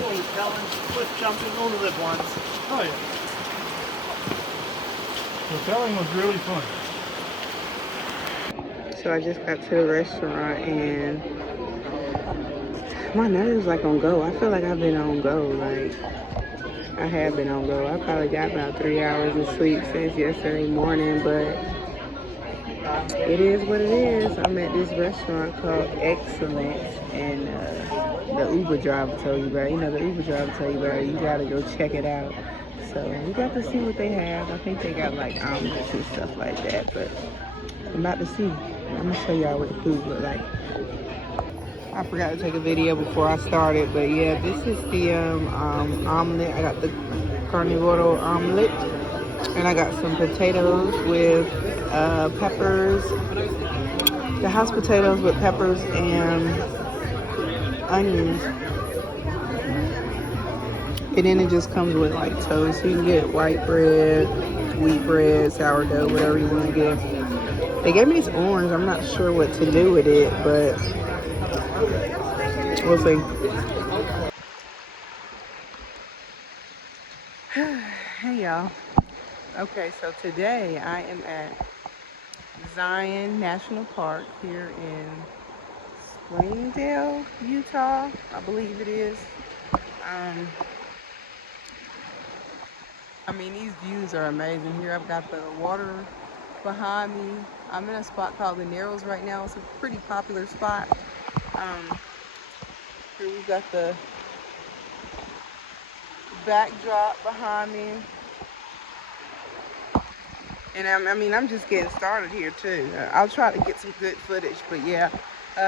All the talent, cliff jumping, all the live ones. Oh yeah. Rappelling was really fun. So I just got to the restaurant and my nerves like on go. I feel like I've been on go. Like I have been on go. I probably got about 3 hours of sleep since yesterday morning, but it is what it is. I'm at this restaurant called Excellence, and the Uber driver told you about it. You know, the Uber driver told you about it. You gotta go check it out. So we got to see what they have. I think they got like omelets and stuff like that, but I'm about to see. I'm gonna show y'all what the food look like. I forgot to take a video before I started, but yeah, this is the omelet. I got the carnivoro omelet, and I got some potatoes with peppers, the house potatoes with peppers and onions. And then it just comes with like toast. You can get white bread, wheat bread, sourdough, whatever you want to get. They gave me this orange. I'm not sure what to do with it, but we'll see. Hey y'all. Okay, so today I am at Zion National Park here in Springdale, Utah, I believe it is. Um, I mean, these views are amazing here. I've got the water behind me. I'm in a spot called the Narrows right now. It's a pretty popular spot. Um, Here we've got the backdrop behind me. And I'm just getting started here too. I'll try to get some good footage, but yeah.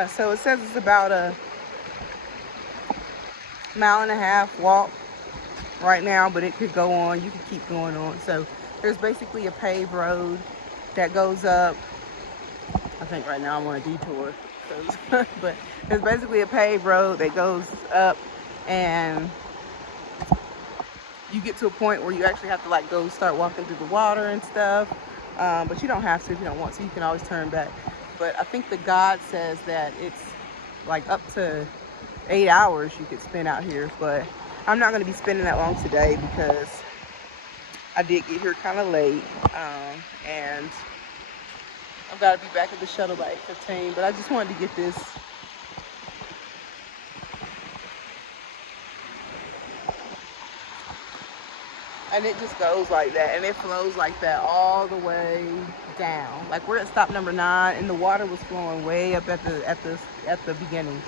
So it says it's about a 1.5 mile walk right now, but it could go on. You can keep going on. So there's basically a paved road that goes up. I think right now I'm on a detour, but there's basically a paved road that goes up, and you get to a point where you actually have to like go start walking through the water and stuff. But you don't have to if you don't want to. You can always turn back. But I think the guide says that it's like up to 8 hours you could spend out here, but I'm not going to be spending that long today because I did get here kind of late, and I've got to be back at the shuttle by 8:15. But I just wanted to get this. And it just goes like that, and it flows like that all the way down. Like we're at stop number 9, and the water was flowing way up at the beginning.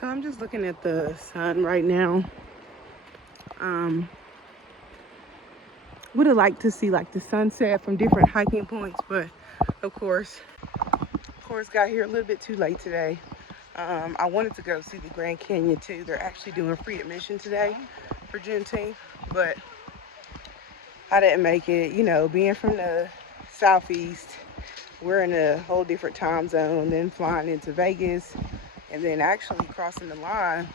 So I'm just looking at the sun right now. would have liked to see like the sunset from different hiking points, but of course got here a little bit too late today. I wanted to go see the Grand Canyon too. They're actually doing free admission today for Juneteenth, but I didn't make it. You know, being from the southeast, we're in a whole different time zone, then flying into Vegas, and then actually crossing the line,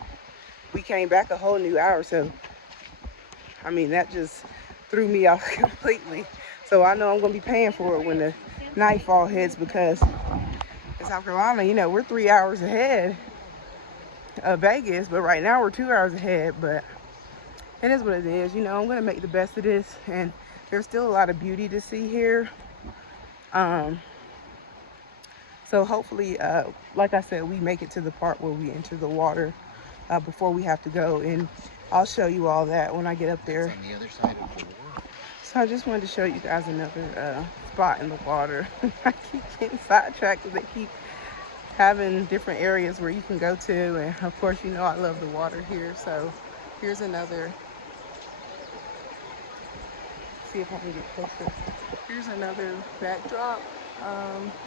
we came back a whole new hour. So, I mean, that just threw me off completely. So I know I'm gonna be paying for it when the nightfall hits, because in South Carolina, you know, we're 3 hours ahead of Vegas, but right now we're 2 hours ahead. But it is what it is. You know, I'm gonna make the best of this, and there's still a lot of beauty to see here. So hopefully, like I said, we make it to the part where we enter the water before we have to go, and I'll show you all that when I get up there. It's on the other side of the world. So I just wanted to show you guys another spot in the water. I keep getting sidetracked because they keep having different areas where you can go to, and of course, you know, I love the water here. So here's another. See if I can get closer. Here's another backdrop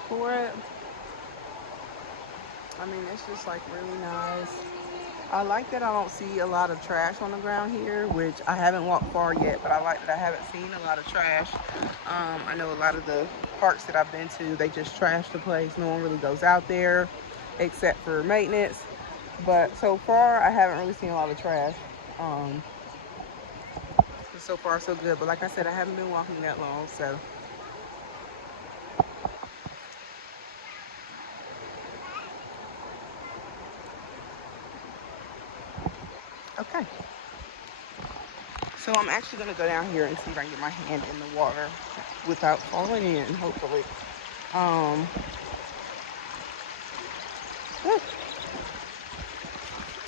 for it. I mean, it's just like really nice. I like that I don't see a lot of trash on the ground here, which I haven't walked far yet, but I like that I haven't seen a lot of trash. I know a lot of the parks that I've been to, they just trash the place. No one really goes out there except for maintenance. But so far, I haven't really seen a lot of trash. So far, so good. But like I said, I haven't been walking that long, so. Okay. So I'm actually going to go down here and see if I can get my hand in the water without falling in, hopefully.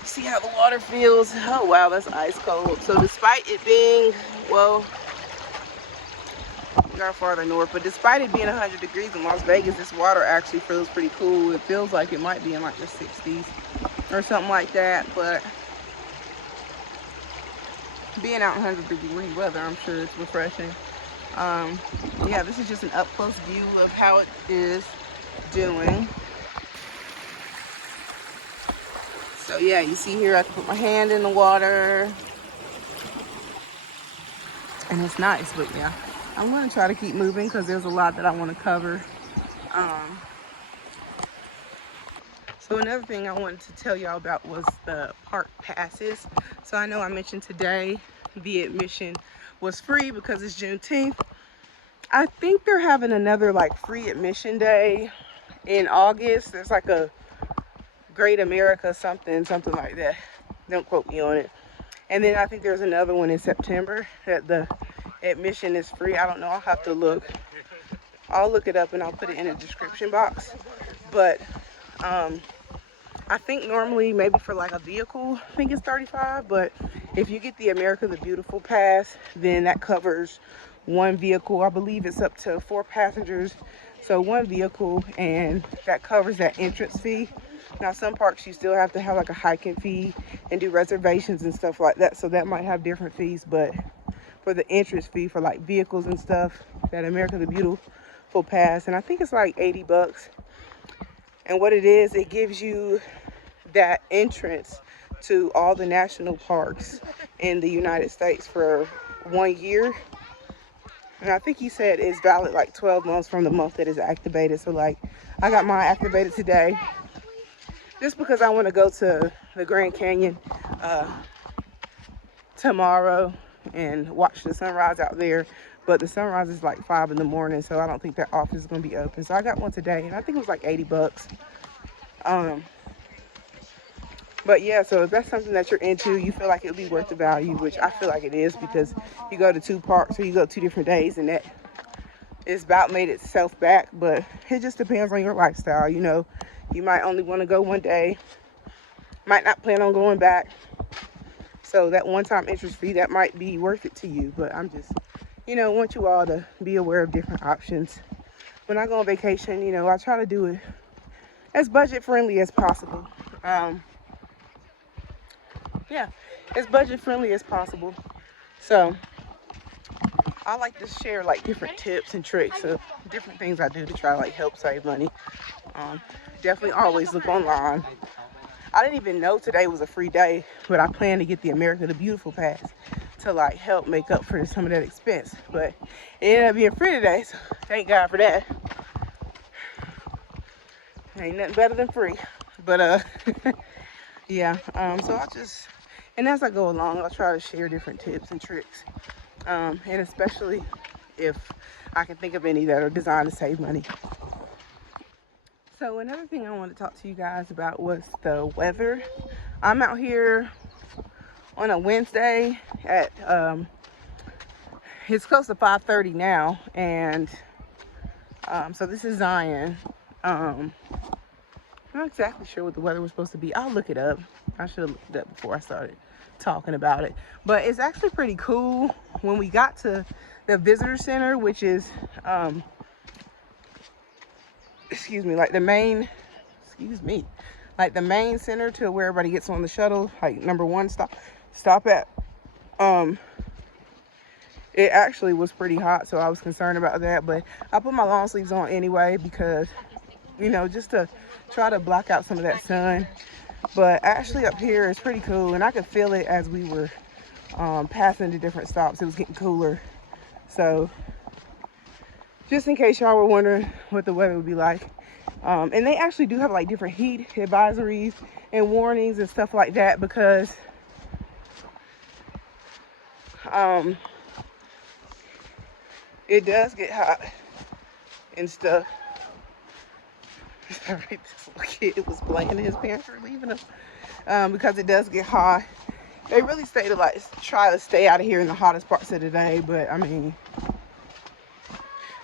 See how the water feels. Oh, wow, that's ice cold. So despite it being, well, we are farther north, but despite it being 100 degrees in Las Vegas, this water actually feels pretty cool. It feels like it might be in like the 60s or something like that, but being out in 100-degree weather, I'm sure it's refreshing. Yeah, this is just an up-close view of how it is doing. So yeah, you see here I can put my hand in the water, and it's nice. But yeah, I'm going to try to keep moving because there's a lot that I want to cover. So another thing I wanted to tell y'all about was the park passes. So I know I mentioned today the admission was free because it's Juneteenth. I think they're having another like free admission day in August. There's like a Great America something like that. Don't quote me on it. And then I think there's another one in September that the admission is free. I don't know. I'll have to look. I'll look it up and I'll put it in the description box. But I think normally maybe for like a vehicle, I think it's $35. But if you get the America the Beautiful pass, then that covers one vehicle. I believe it's up to 4 passengers. So one vehicle, and that covers that entrance fee. Now some parks you still have to have like a hiking fee and do reservations and stuff like that. So that might have different fees, but for the entrance fee for like vehicles and stuff, that America the Beautiful pass, and I think it's like $80. And what it is, it gives you that entrance to all the national parks in the United States for 1 year. And I think he said it's valid like 12 months from the month that it's activated. So like I got mine activated today just because I want to go to the Grand Canyon tomorrow and watch the sunrise out there. But the sunrise is like 5 in the morning, so I don't think that office is going to be open. So I got one today, and I think it was like $80. But yeah, so if that's something that you're into, you feel like it'll be worth the value, which I feel like it is, because you go to 2 parks or you go 2 different days, and that it's about made itself back. But it just depends on your lifestyle. You know, you might only want to go one day, might not plan on going back. So that one-time interest fee, that might be worth it to you. But I'm just, you know, want you all to be aware of different options. When I go on vacation, you know, I try to do it as budget friendly as possible. Yeah, as budget friendly as possible. So I like to share like different tips and tricks of different things I do to try to like help save money. Um, Definitely always look online. I didn't even know today was a free day, but I plan to get the America the Beautiful pass to like help make up for some of that expense. But it ended up being free today, so thank God for that. Ain't nothing better than free. But yeah. So I'll just, and as I go along, I'll try to share different tips and tricks, and especially if I can think of any that are designed to save money. So another thing I want to talk to you guys about was the weather. I'm out here on a Wednesday at it's close to 5:30 now, and so this is Zion. I'm not exactly sure what the weather was supposed to be. I'll look it up. I should have looked it up before I started talking about it. But it's actually pretty cool. When we got to the visitor center, which is like the main like the main center to where everybody gets on the shuttle, like number one stop at, it actually was pretty hot, so I was concerned about that, but I put my long sleeves on anyway because, you know, just to try to block out some of that sun. But actually up here it's pretty cool, and I could feel it as we were passing the different stops. It was getting cooler. So just in case y'all were wondering what the weather would be like, and they actually do have like different heat advisories and warnings and stuff like that, because it does get hot and stuff. Sorry, this little kid was playing and his parents were leaving him, because it does get hot. They really say to like try to stay out of here in the hottest parts of the day, but I mean,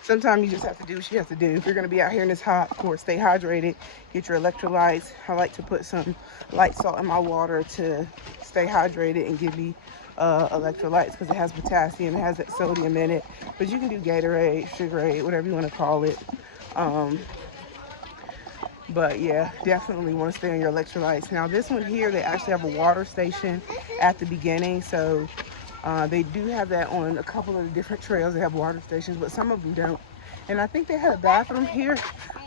sometimes you just have to do what you have to do. If you're going to be out here in this hot, of course, stay hydrated, get your electrolytes. I like to put some light salt in my water to stay hydrated and give me electrolytes, because it has potassium, it has that sodium in it. But you can do Gatorade, Sugarade, whatever you want to call it. But yeah, definitely want to stay on your electrolytes. Now this one here, they actually have a water station at the beginning, so they do have that on a couple of the different trails. They have water stations, but some of them don't. And I think they had a bathroom here.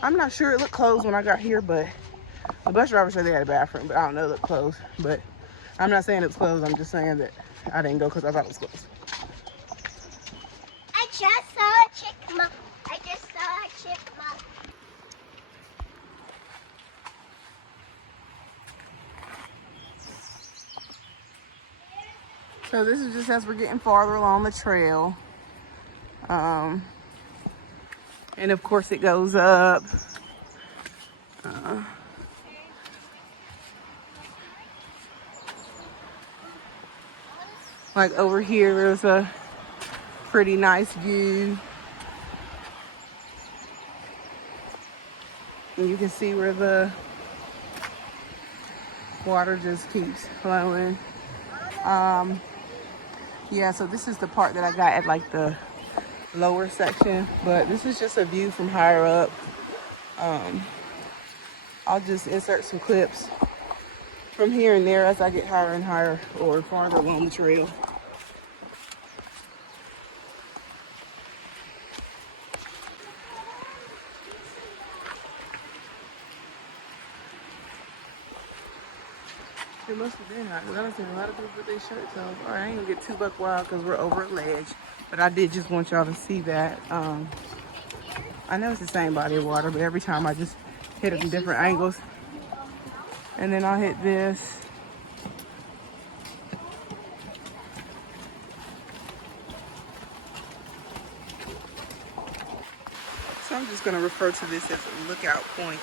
I'm not sure, it looked closed when I got here, but the bus driver said they had a bathroom, but I don't know, it looked closed. But I'm not saying it was closed, I'm just saying that I didn't go because I thought it was closed. I just saw a chipmunk. So this is just as we're getting farther along the trail. And of course it goes up. Like over here, there's a pretty nice view. And you can see where the water just keeps flowing. Yeah, so this is the part that I got at like the lower section, but this is just a view from higher up. I'll just insert some clips from here and there as I get higher and higher or farther along the trail. It must have been hot, because I done seen a lot of people with their shirts off. All right, I ain't gonna get too buck wild because we're over a ledge, but I did just want y'all to see that. I know it's the same body of water, but every time I just hit it from different angles. And then I'll hit this. So I'm just gonna refer to this as a lookout point.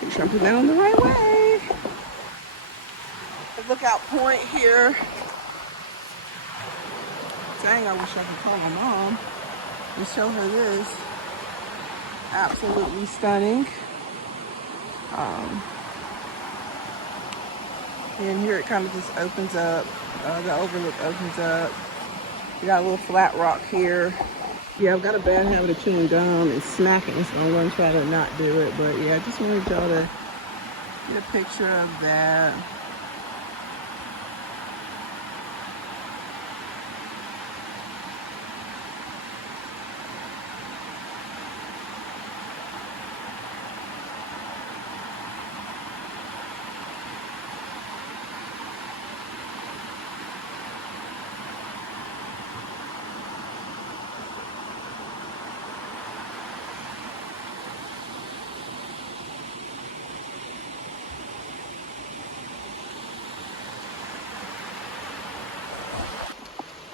Make sure I'm putting that on the right way. The lookout point here. Dang, I wish I could call my mom and show her this. Absolutely stunning. And here it kind of just opens up. The overlook opens up. We got a little flat rock here. Yeah, I've got a bad habit of chewing gum and snacking, so I'm going to try to not do it. But yeah, I just wanted y'all to get a picture of that.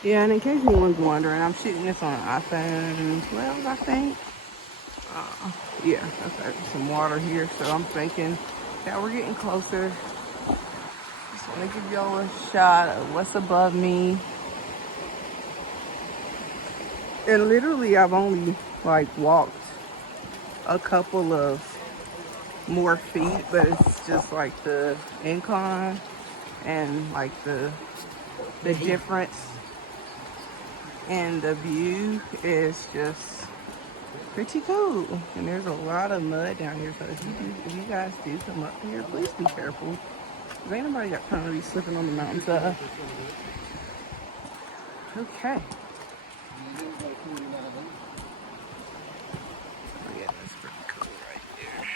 Yeah, and in case anyone's wondering, I'm shooting this on an iPhone 12, I think. Yeah, okay, some water here, so I'm thinking that we're getting closer. Just want to give y'all a shot of what's above me. And literally, I've only like walked a couple of more feet, but it's just like the incline and like the difference in the view is just pretty cool. And there's a lot of mud down here, so if you guys do come up here, please be careful. Cause ain't nobody got time to be slipping on the mountainside. Okay. Oh yeah, that's pretty cool right there.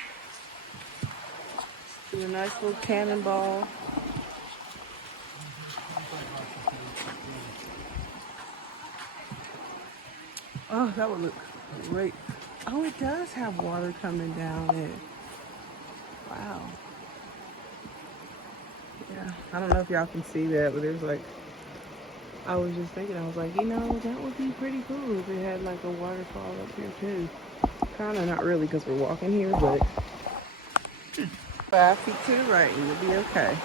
Do a nice little cannonball. Oh, that would look great. Oh, it does have water coming down it. Wow. Yeah, I don't know if y'all can see that, but there's like, I was just thinking, I was like, you know, that would be pretty cool if it had like a waterfall up here too. Kind of not really because we're walking here, but 5 feet to the right and you'll be okay.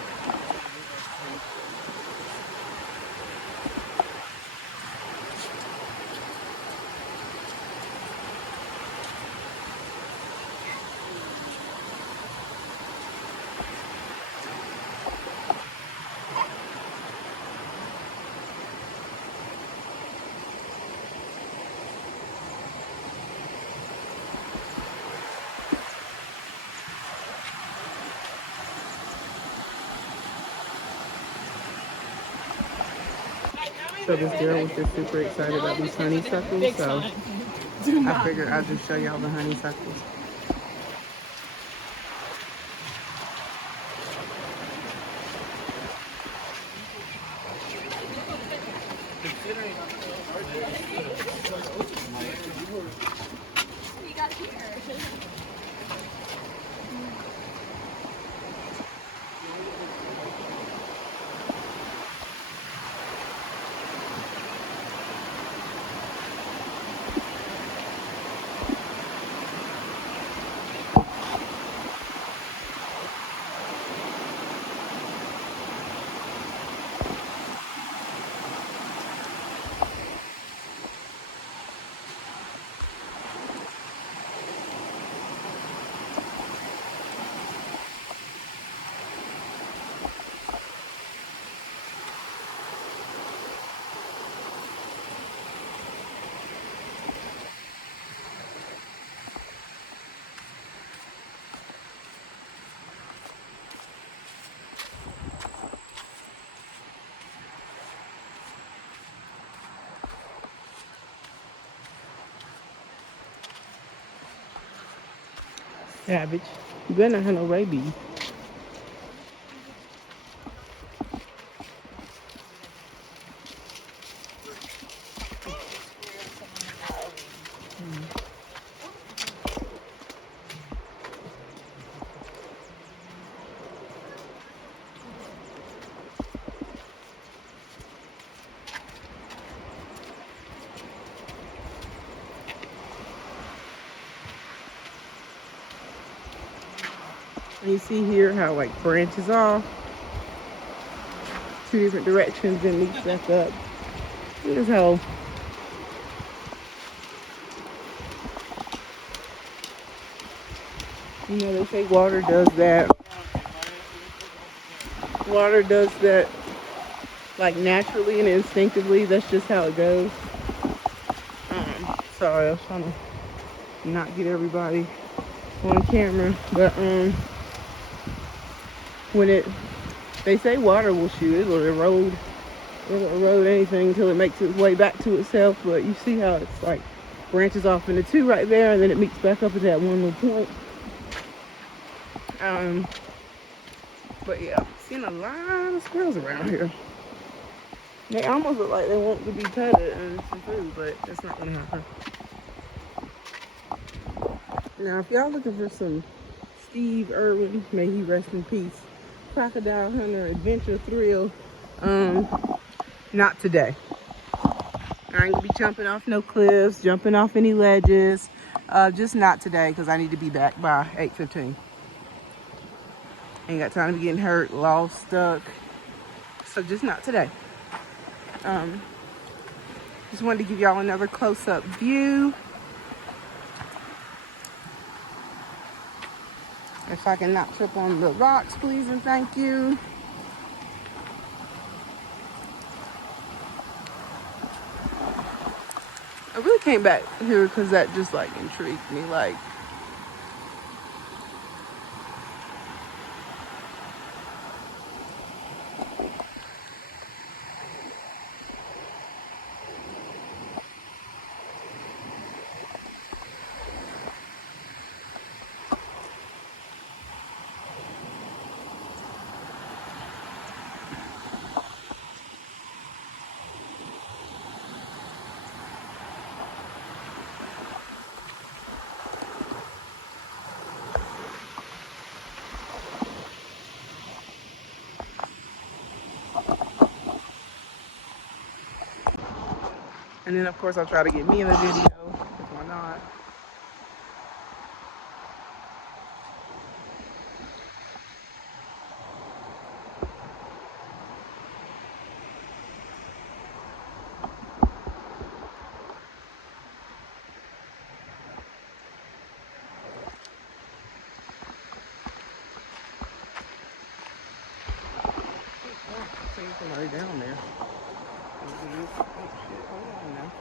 So this girl was just super excited about these honeysuckles, so I figured I'd just show y'all the honeysuckles. Savage. You better not have no rabies. And you see here how like branches off, 2 different directions and meets back up. Here's how you know they say water does that. Water does that like naturally and instinctively. That's just how it goes. Sorry, I was trying to not get everybody on camera, but when they say water will shoot, it'll erode anything until it makes its way back to itself. But you see how it's like branches off into 2 right there, and then it meets back up at that one little point. But yeah, seeing a lot of squirrels around here. They almost look like they want to be petted and some food, but that's not gonna happen. Now, if y'all looking for some Steve Irwin, may he rest in peace, crocodile hunter adventure thrill, not today. I ain't gonna be jumping off no cliffs, jumping off any ledges. Just not today because I need to be back by 8:15. Ain't got time to be getting hurt, lost, stuck. So just not today. Just wanted to give y'all another close-up view. If I can not trip on the rocks, please and thank you. I really came back here because that just like intrigued me. Like, and then of course I'll try to get me in the video. Why not? I see somebody down there. Oh shit, hold on now.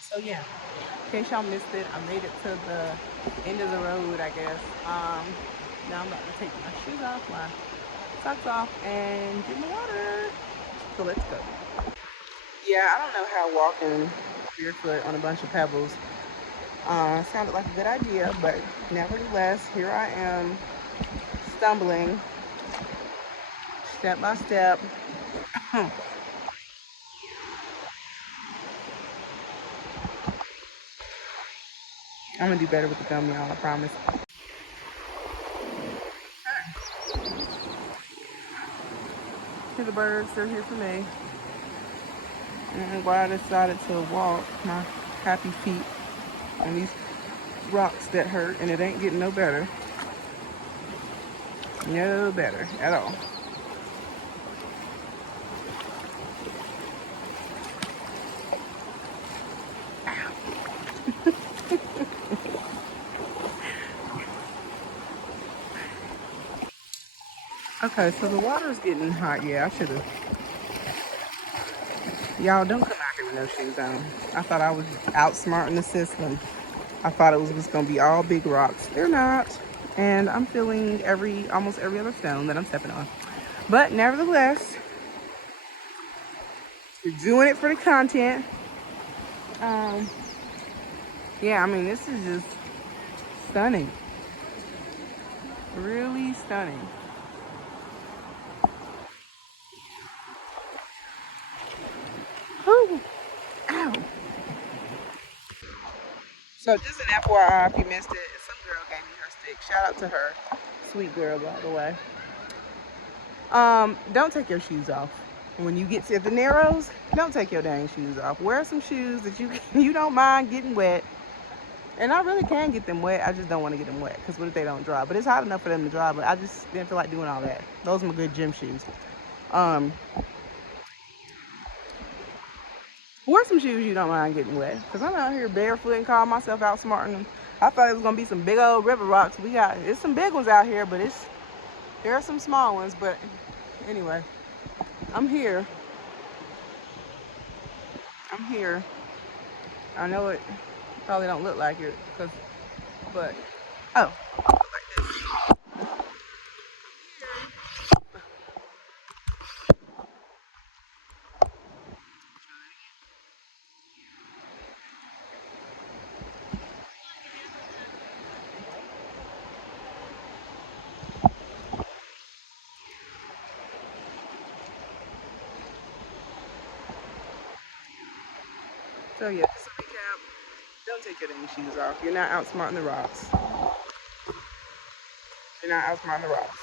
So yeah, in case y'all missed it, I made it to the end of the road, I guess. Now I'm about to take my shoes off, my socks off, and get my water. So let's go. Yeah, I don't know how walking barefoot on a bunch of pebbles sounded like a good idea, but nevertheless, here I am stumbling step by step. I'm gonna do better with the gum, y'all, I promise. Here the birds, they're here for me. And I'm glad I decided to walk my happy feet on these rocks that hurt, and it ain't getting no better. No better at all. Okay, so the water's getting hot. Yeah, I should have. Y'all don't come out here with no shoes on. I thought I was outsmarting the system. I thought it was just gonna be all big rocks. They're not. And I'm feeling almost every other stone that I'm stepping on. But nevertheless, we're doing it for the content. Um, yeah, I mean, this is just stunning. Really stunning. Whew. Ow. So just an FYI, if you missed it, some girl gave me her stick. Shout out to her. Sweet girl, by the way. Don't take your shoes off. When you get to the Narrows, don't take your dang shoes off. Wear some shoes that you don't mind getting wet. And I really can get them wet. I just don't want to get them wet because what if they don't dry? But it's hot enough for them to dry, but I just didn't feel like doing all that. Those are my good gym shoes. Wear some shoes you don't mind getting wet because I'm out here barefoot and call myself outsmarting them. I thought it was going to be some big old river rocks. It's some big ones out here, but there are some small ones. But anyway, I'm here. I know it probably don't look like it, but oh, like this. So yeah, just a recap. Don't take your dang shoes off. You're not outsmarting the rocks. You're not outsmarting the rocks.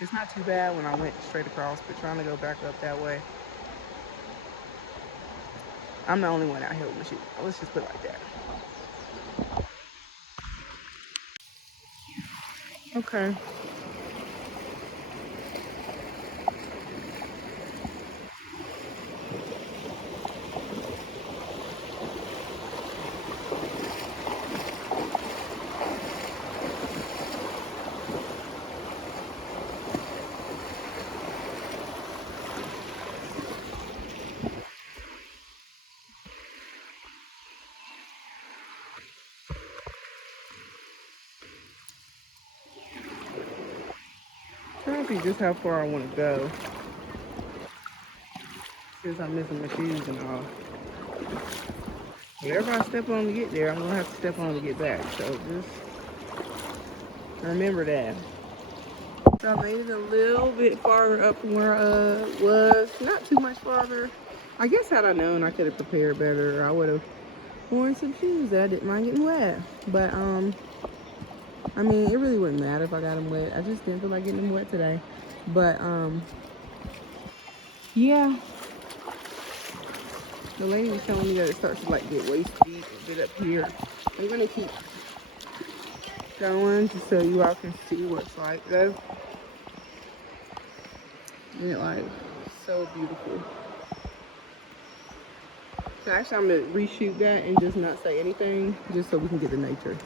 It's not too bad when I went straight across, but trying to go back up that way. I'm the only one out here with my shoes. Let's just put it like that. Okay. Trying to see just how far I want to go. Since I'm missing my shoes and all. Whatever I step on to get there, I'm going to have to step on to get back. So just remember that. So I made it a little bit farther up from where I was. Not too much farther. I guess had I known I could have prepared better, I would have worn some shoes that I didn't mind getting wet. But, I mean, it really wouldn't matter if I got them wet. I just didn't feel like getting them wet today. But, yeah. The lady was telling me that it starts to like get waist deep a bit up here. I'm gonna keep going just so you all can see what it's like though. And like so beautiful. So actually I'm gonna reshoot that and just not say anything just so we can get the nature.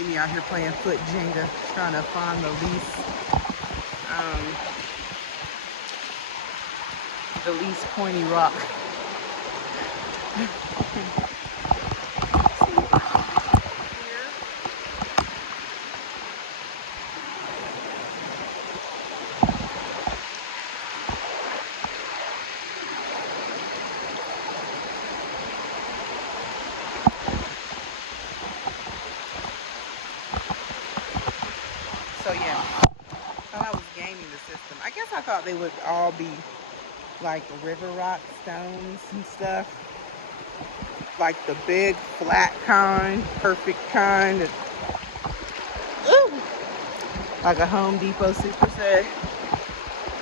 see me out here playing foot Jenga, trying to find the least pointy rock. So yeah, I thought I was gaming the system. I guess I thought they would all be like river rock stones and stuff. Like the big flat kind, perfect kind. Ooh, like a Home Depot super set.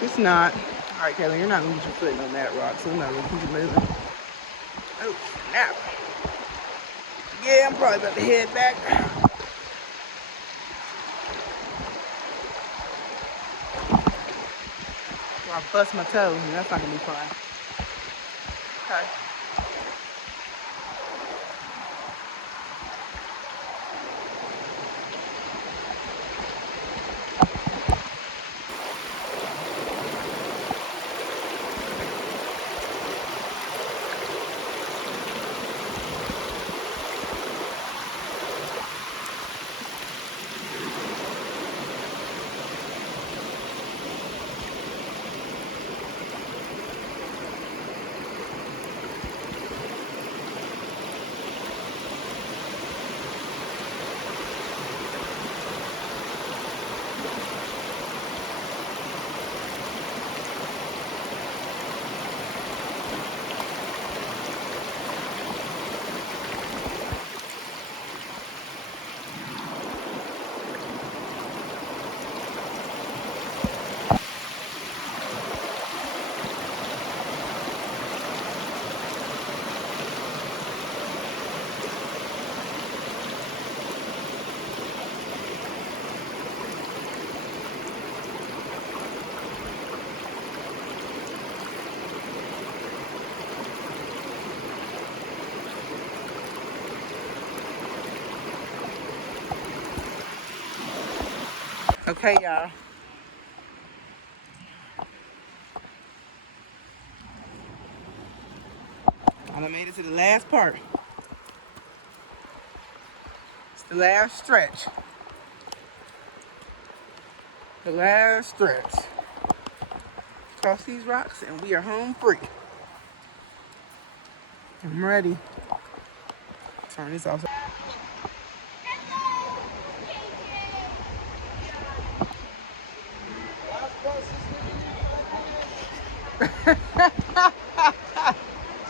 It's not. All right, Kelly, you're not gonna get your foot on that rock, so I'm not gonna keep it moving. Oh, snap. Yeah, I'm probably about to head back. Or I bust my toes, and that's not gonna be fun. Okay. Okay, y'all. I done made it to the last part. It's the last stretch. The last stretch. Toss these rocks and we are home free. I'm ready. Turn this off.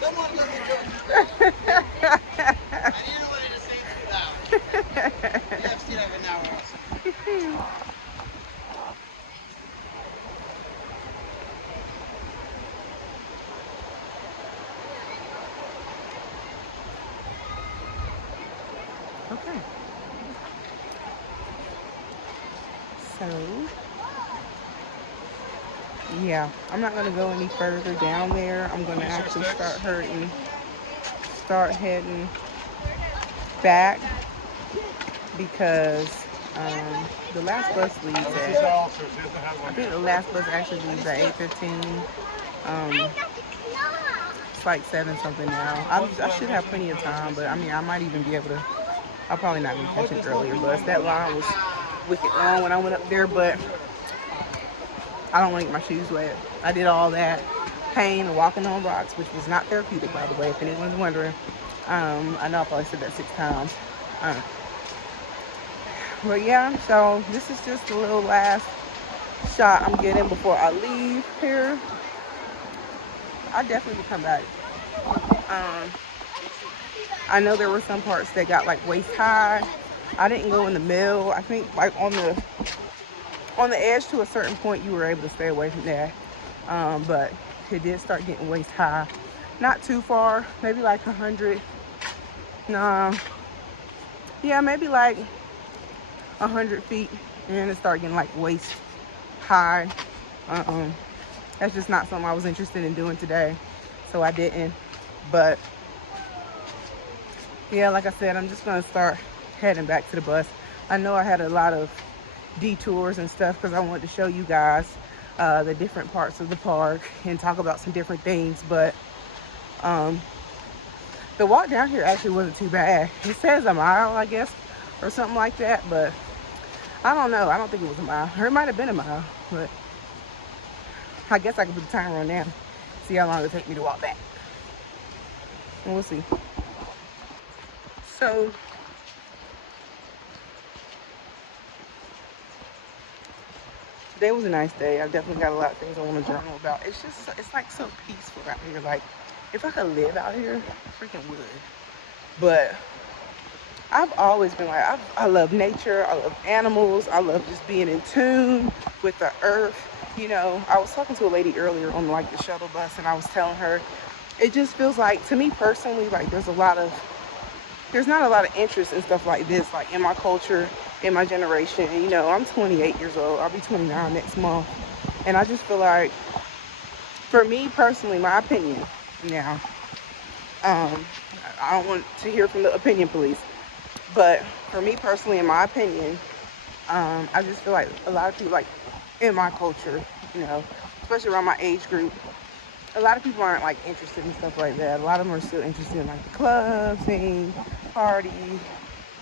Someone let me go. I need a way to save $2. Yeah, I've still have an hour also. Okay. So, yeah, I'm not gonna go any further down there. I'm gonna actually start heading back because the last bus leaves at, I think the last bus actually leaves at 8:15. It's like 7 something now. I should have plenty of time, but I mean, I might even be able to. I'm probably not gonna catch an earlier bus. That line was wicked long when I went up there, but I don't want to get my shoes wet. I did all that pain and walking on rocks, which was not therapeutic, by the way, if anyone's wondering. I know I probably said that 6 times. But yeah, so this is just a little last shot I'm getting before I leave here. I definitely will come back. I know there were some parts that got like waist high. I didn't go in the middle. I think like on the edge to a certain point you were able to stay away from that. But it did start getting waist high. Not too far, maybe like 100. Nah, yeah, maybe like 100 feet, and then it started getting like waist high. That's just not something I was interested in doing today, so I didn't. But yeah, like I said, I'm just gonna start heading back to the bus. I know I had a lot of detours and stuff because I wanted to show you guys the different parts of the park and talk about some different things. But um, the walk down here actually wasn't too bad. It says a mile, I guess, or something like that. But I don't know. I don't think it was a mile. Or it might have been a mile. But I guess I can put the timer on now. See how long it'll take me to walk back. And we'll see. So today was a nice day. I've definitely got a lot of things I want to journal about. It's just, it's like so peaceful out here. Like, if I could live out here, I freaking would. But I've always been like, I love nature. I love animals. I love just being in tune with the earth. You know, I was talking to a lady earlier on like the shuttle bus, and I was telling her, it just feels like, to me personally, like there's not a lot of interest in stuff like this, like in my culture, in my generation. And, you know, I'm 28 years old. I'll be 29 next month. And I just feel like, for me personally, my opinion now, I don't want to hear from the opinion police, but for me personally, in my opinion, I just feel like a lot of people, like in my culture, you know, especially around my age group, a lot of people aren't like interested in stuff like that. A lot of them are still interested in like the club scene, party,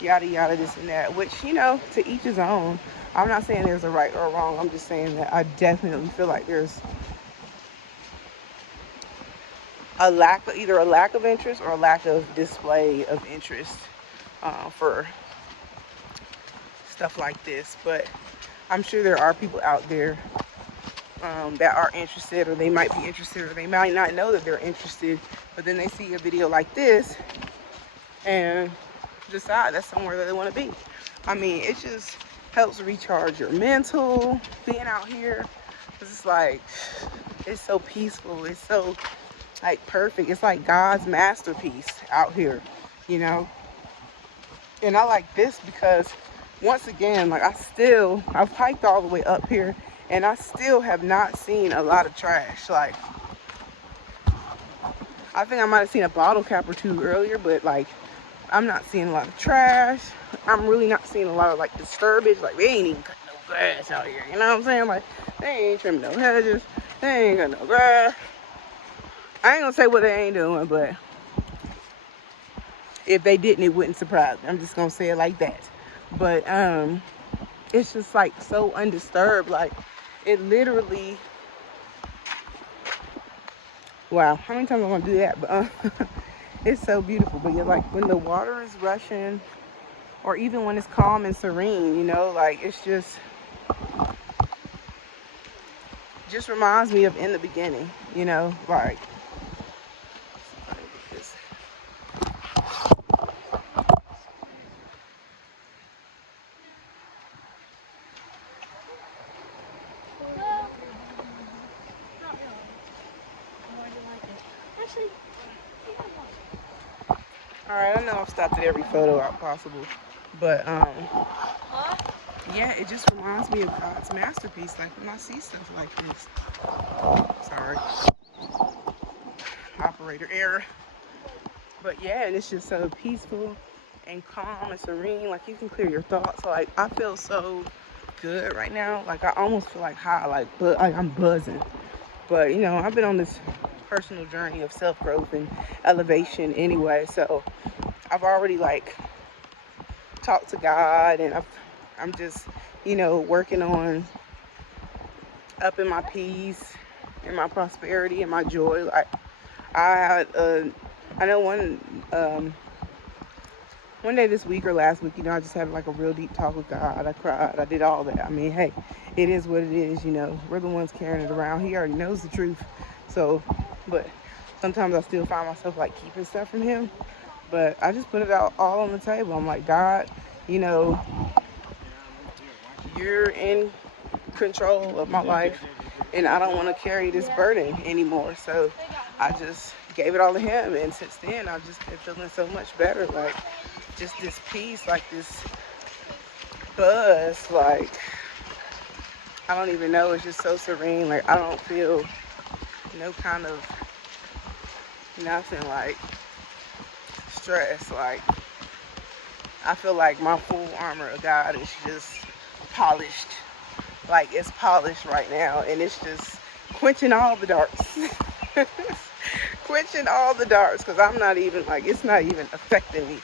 yada yada, this and that, which, you know, to each his own. I'm not saying there's a right or a wrong. I'm just saying that I definitely feel like there's either a lack of interest or a lack of display of interest for stuff like this. But I'm sure there are people out there that are interested, or they might be interested, or they might not know that they're interested, but then they see a video like this and decide that's somewhere that they want to be. I mean, it just helps recharge your mental being out here, because it's like, it's so peaceful, it's so like perfect, it's like God's masterpiece out here, you know. And I like this because, once again, like I've hiked all the way up here, and I still have not seen a lot of trash. Like, I think I might have seen a bottle cap or two earlier, but like, I'm not seeing a lot of trash. I'm really not seeing a lot of like disturbance. Like, they ain't even cutting no grass out here. You know what I'm saying? Like, they ain't trimming no hedges. They ain't got no grass. I ain't gonna say what they ain't doing, but if they didn't, it wouldn't surprise me. I'm just gonna say it like that. But it's just like so undisturbed. Like, it literally, wow, how many times am I gonna do that? But it's so beautiful. But you're like, when the water is rushing, or even when it's calm and serene, you know, like, it's just reminds me of in the beginning, you know, like, alright, I know I've stopped at every photo out possible, but yeah, it just reminds me of God's masterpiece. Like, when I see stuff like this, sorry, operator error. But yeah, and it's just so peaceful and calm and serene. Like, you can clear your thoughts. Like, I feel so good right now. Like, I almost feel like high, like I'm buzzing. But, you know, I've been on this personal journey of self-growth and elevation anyway, so I've already like talked to God, and I'm just, you know, working on upping my peace and my prosperity and my joy. Like, I know one day this week or last week, you know, I just had like a real deep talk with God. I cried. I did all that. I mean, hey, it is what it is, you know. We're the ones carrying it around. He already knows the truth. So, but sometimes I still find myself like keeping stuff from him. But I just put it out all on the table. I'm like, God, you know, you're in control of my life, and I don't want to carry this burden anymore. So I just gave it all to him, and since then I've just been feeling so much better. Like, just this peace, like this buzz, like, I don't even know, it's just so serene. Like, I don't feel no kind of nothing like stress. Like, I feel like my full armor of God is just polished. Like it's polished right now, and it's just quenching all the darts. Quenching all the darts, because I'm not even, like, it's not even affecting me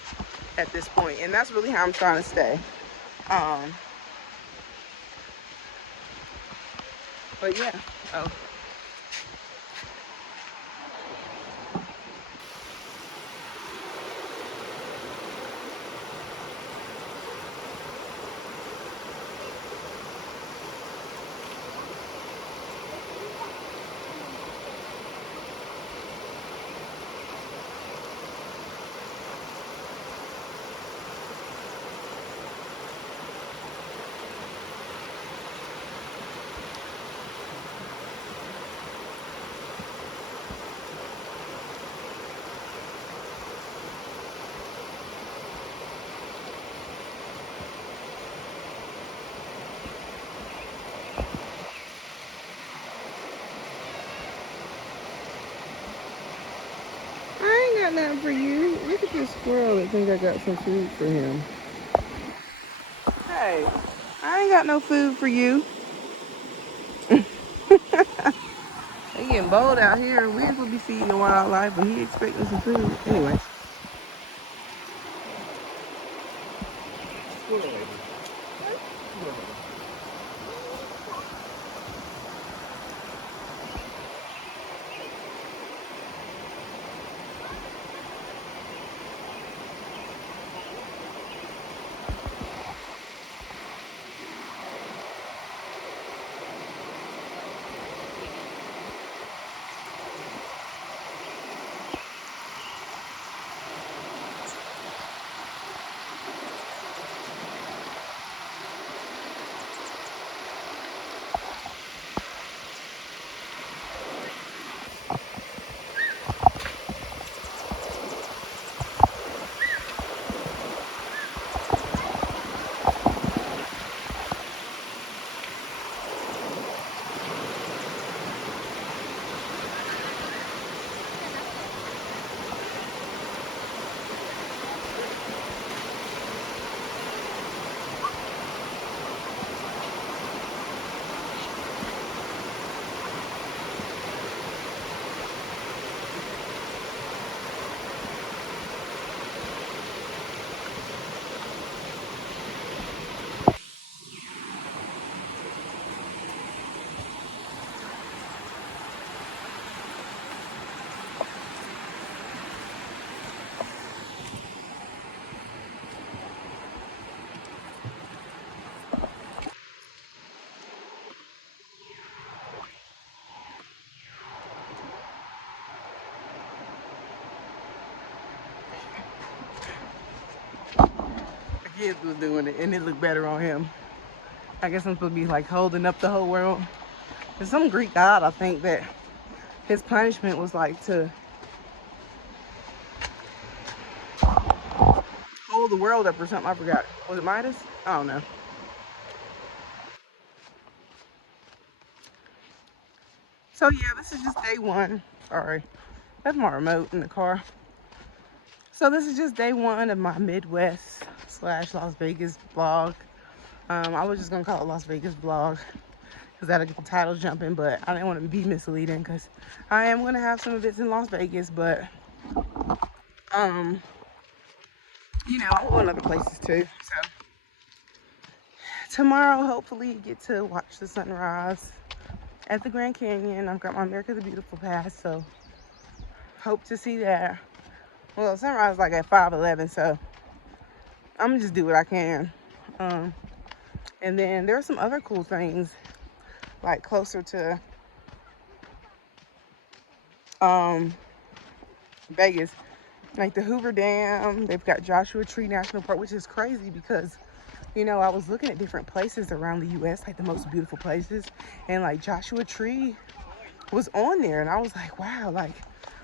at this point. And that's really how I'm trying to stay. Um, but yeah. Oh. I ain't got nothing for you. Look at this squirrel that think I got some food for him. Hey, I ain't got no food for you. They getting bold out here. We're supposed to be feeding the wildlife, but he expecting some food. Anyway. The kids was doing it, and it looked better on him. I guess I'm supposed to be like holding up the whole world. There's some Greek god, I think, that his punishment was like to hold the world up or something. I forgot. Was it Midas? I don't know. So yeah, this is just day one. Sorry, that's my remote in the car. So this is just day one of my Midwest slash Las Vegas vlog. I was just gonna call it Las Vegas vlog because that'll get the title jumping, but I didn't want to be misleading because I am gonna have some events in Las Vegas, but you know, I'm going other places too. So tomorrow, hopefully, get to watch the sunrise at the Grand Canyon. I've got my America the Beautiful pass, so hope to see that. Well, sunrise is like at 5:11, so I'm gonna just do what I can. And then there are some other cool things like closer to Vegas, like the Hoover Dam. They've got Joshua Tree National Park, which is crazy because, you know, I was looking at different places around the U.S., like the most beautiful places, and like Joshua Tree was on there, and I was like, wow, like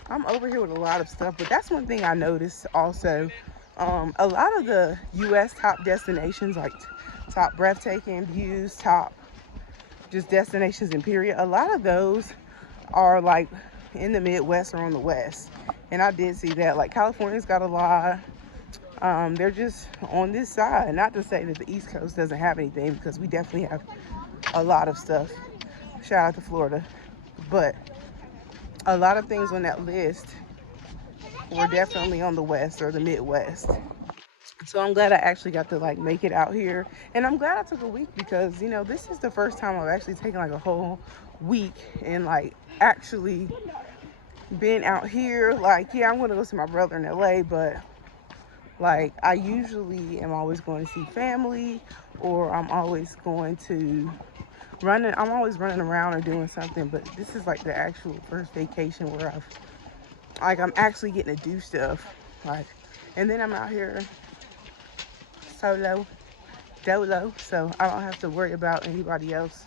I'm over here with a lot of stuff. But that's one thing I noticed also. A lot of the U.S. top destinations, like top breathtaking views, top just destinations in period, a lot of those are like in the Midwest or on the West. And I did see that, like California's got a lot, They're just on this side. Not to say that the East Coast doesn't have anything, because we definitely have a lot of stuff. Shout out to Florida. But a lot of things on that list were definitely on the West or the Midwest. So I'm glad I actually got to like make it out here. And I'm glad I took a week, because, you know, this is the first time I've actually taken like a whole week and like actually been out here. Like, yeah, I'm going to go see my brother in LA, but like I usually am always going to see family, or I'm always running around or doing something. But this is like the actual first vacation where I'm actually getting to do stuff. Like, and then I'm out here solo, dolo, so I don't have to worry about anybody else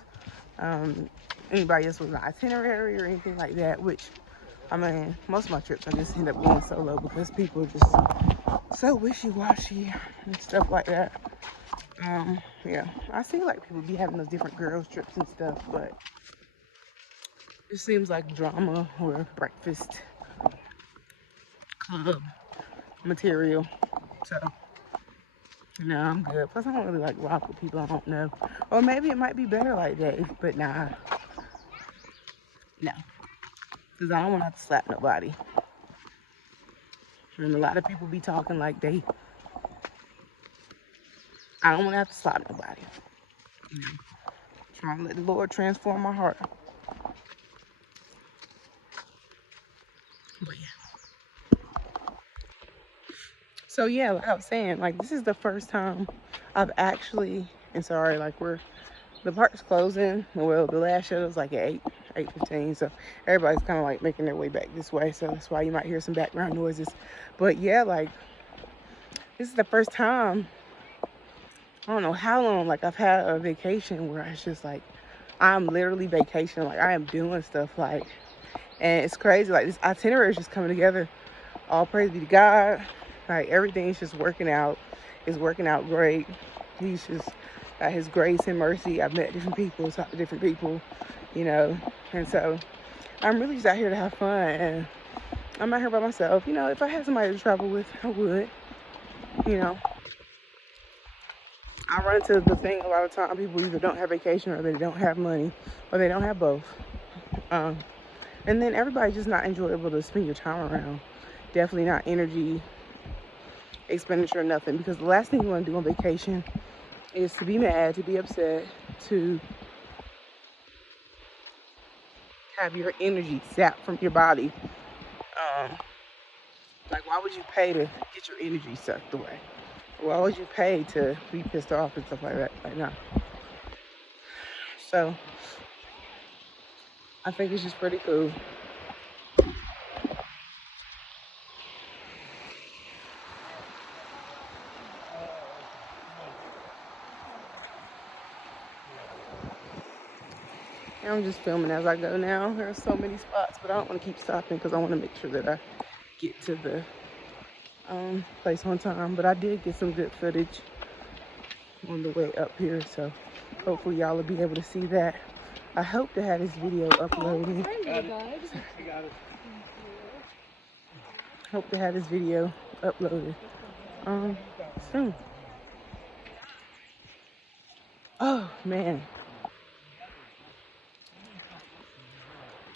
with an itinerary or anything like that, which, I mean, most of my trips I just end up going solo because people are just so wishy-washy and stuff like that. Yeah, I see like people be having those different girls trips and stuff, but it seems like drama or breakfast club material. So, no, I'm good. Plus, I don't really like rock with people I don't know. Or maybe it might be better like that, but nah, no. Because I don't want to have to slap nobody. And a lot of people be talking like I don't want to have to slap nobody. You know, trying to let the Lord transform my heart. But yeah. So yeah, like I was saying, like this is the first time I've actually, and sorry, like the park's closing. Well, the last show was like at 8:15, so everybody's kind of like making their way back this way. So that's why you might hear some background noises. But yeah, like this is the first time, I don't know how long, like I've had a vacation where it's just like I'm literally vacationing. Like I am doing stuff, like, and it's crazy. Like this itinerary is just coming together. All praise be to God. Like everything is just working out. It's working out great. He's just got his grace and mercy. I've met different people, talked to different people, you know. And so I'm really just out here to have fun. And I'm out here by myself. You know, if I had somebody to travel with, I would. You know, I run into the thing a lot of times. People either don't have vacation, or they don't have money, or they don't have both. And then everybody's just not enjoyable to spend your time around. Definitely not energy expenditure or nothing, because the last thing you want to do on vacation is to be mad, to be upset, to have your energy zapped from your body. Like, why would you pay to get your energy sucked away? Why would you pay to be pissed off and stuff like that? Like, no. So I think it's just pretty cool. And I'm just filming as I go now. There are so many spots, but I don't want to keep stopping because I want to make sure that I get to the place on time. But I did get some good footage on the way up here, so hopefully y'all will be able to see that. I hope to have this video uploaded. Hope to have this video uploaded soon. Oh man,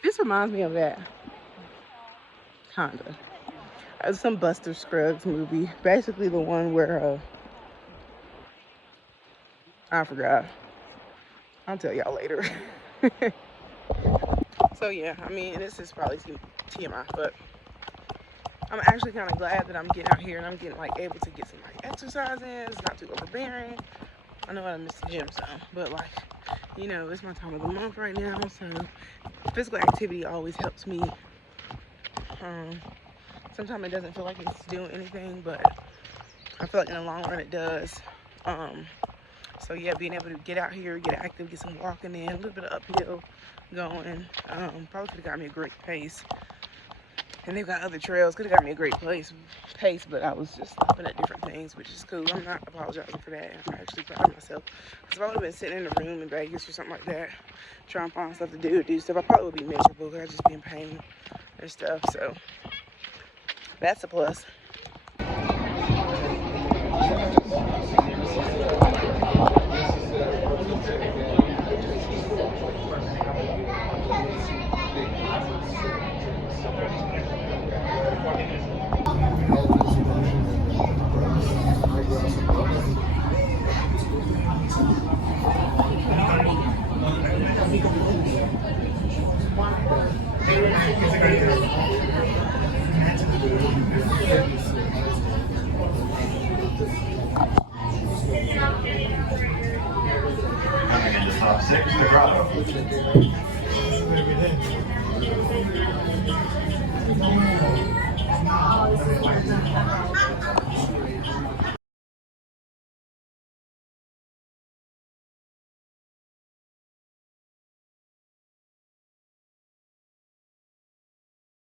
this reminds me of that kinda. Some Buster Scruggs movie, basically the one where I forgot. I'll tell y'all later. So yeah, I mean, this is probably TMI, but I'm actually kind of glad that I'm getting out here and I'm getting like able to get some like exercise in. It's not too overbearing. I know I missed the gym some, but like, you know, it's my time of the month right now, so physical activity always helps me. Sometimes it doesn't feel like it's doing anything, but I feel like in the long run it does. So yeah, being able to get out here, get active, get some walking in, a little bit of uphill going. Probably could have got me a great pace. And they've got other trails, could have got me a great pace, but I was just stopping at different things, which is cool. I'm not apologizing for that. I'm actually proud of myself. Because if I would have been sitting in a room in Vegas or something like that, trying to find stuff to do stuff, I probably would be miserable because I'd just be in pain and stuff. So that's a plus.